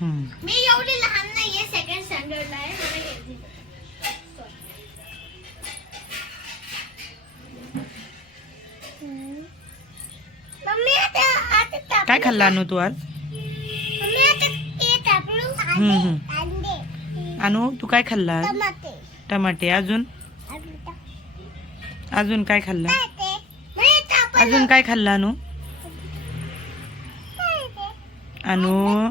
मी एवढी लहान नाहीये सेकंड स्टँडर्ड आहे काय खाल्ला अनु तू आजू तू काय खाल्ला टमाटे अजून अजून काय खाल्ला अजून काय खाल्ला अनु अनु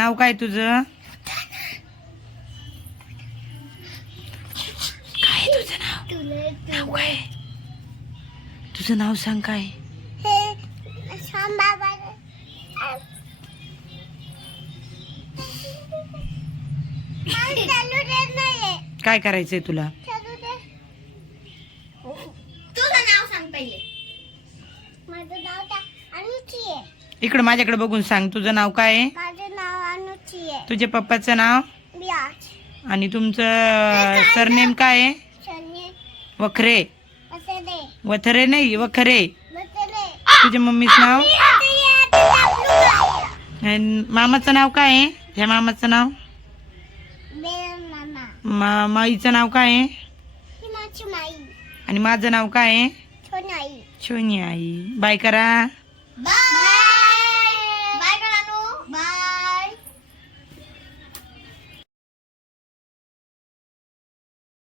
नाव काय तुझ काय तुझ नाव तुले नाव काय तुझ नाव सांग काय काय करायचंय तुला इकडे माझ्याकडे बघून सांग, सांग तुझं नाव काय आहे तुझ्या पप्पाचं नाव आणि तुमचं सरनेम काय काय वखरे वथरे नाही वखरे तुझ्या मम्मीचं नाव मामाचं नाव काय आहे ह्या मामाचं नाव माईचं नाव काय आहे माझं नाव काय आहे आई बाय करा